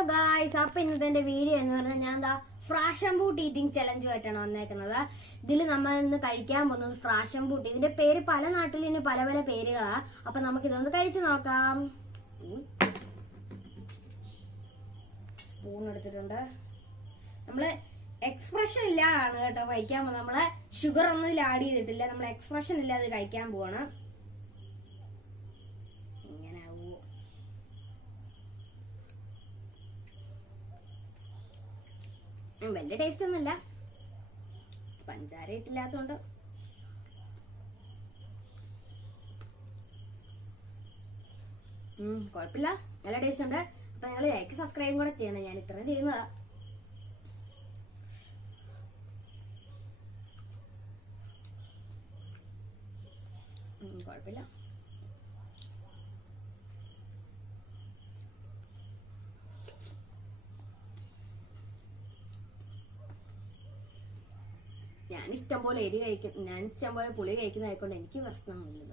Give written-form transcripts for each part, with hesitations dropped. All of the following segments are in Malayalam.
ഹലോ ഗായ്സ്, അപ്പൊ ഇന്നത്തെ വീഡിയോ എന്ന് പറഞ്ഞാൽ ഞാൻ എന്താ ഫ്രാഷൻ ബൂട്ട് ഈറ്റിംഗ് ചലഞ്ചുമായിട്ടാണ് വന്നേക്കുന്നത്. ഇതിൽ നമ്മൾ ഇന്ന് കഴിക്കാൻ പോകുന്നത് ഫ്രാഷൻ ബൂട്ട്. ഇതിന്റെ പേര് പല നാട്ടിലും പല പല പേരുകളാ. അപ്പൊ നമുക്ക് ഇതൊന്ന് കഴിച്ചു നോക്കാം. സ്പൂൺ എടുത്തിട്ടുണ്ട്. നമ്മള് എക്സ്പ്രഷൻ ഇല്ലാതാണ് കേട്ടോ കഴിക്കാൻ പോകുന്നത്. നമ്മളെ ഷുഗർ ഒന്നും ഇതിൽ ആഡ് ചെയ്തിട്ടില്ല. നമ്മൾ എക്സ്പ്രഷൻ ഇല്ലാതെ കഴിക്കാൻ പോവാണ്. വലിയ ടേസ്റ്റ് ഒന്നുമില്ല, പഞ്ചാര ഇട്ടില്ലാത്തോണ്ട്. കുഴപ്പമില്ല, നല്ല ടേസ്റ്റ് ഉണ്ട്. അപ്പൊ ഞങ്ങൾ ലൈക്ക് സബ്സ്ക്രൈബും കൂടെ ചെയ്യണം. ഞാൻ ഇത്രയും ചെയ്യുന്നതാ. കുഴപ്പമില്ല. ഞാൻ ഇഷ്ടം പോലെ എരി കഴിക്കും, ഞാൻ ഇഷ്ടം പോലെ പുളി കഴിക്കുന്നതായിക്കൊണ്ട് എനിക്ക് പ്രശ്നമൊന്നുമില്ല.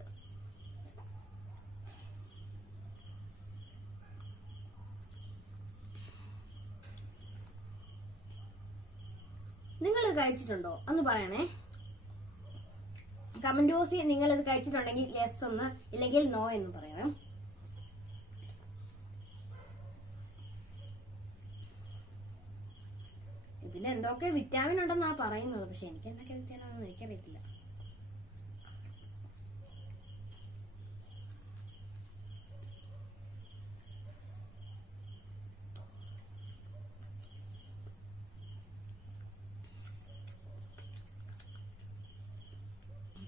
നിങ്ങളിത് കഴിച്ചിട്ടുണ്ടോ ഒന്ന് പറയണേ. കമന്റ് ബോക്സിൽ നിങ്ങളിത് കഴിച്ചിട്ടുണ്ടെങ്കിൽ യെസ് ഒന്ന്, ഇല്ലെങ്കിൽ നോ എന്ന് പറയണം. ഇതിൽ എന്തൊക്കെ വിറ്റാമിൻ ഉണ്ടെന്നാ പറയുന്നത്, പക്ഷെ എനിക്ക് എന്തൊക്കെ വിറ്റാമിനാണെന്ന് എനിക്കറിയത്തില്ല.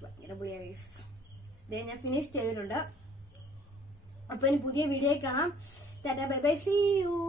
ഭയങ്കര പുളിയാ ഗൈസ്. ഇതേ ഞാൻ ഫിനിഷ് ചെയ്തിട്ടുണ്ട്. അപ്പൊ ഇനി പുതിയ വീഡിയോ കാണാം. Tata bye bye, see U.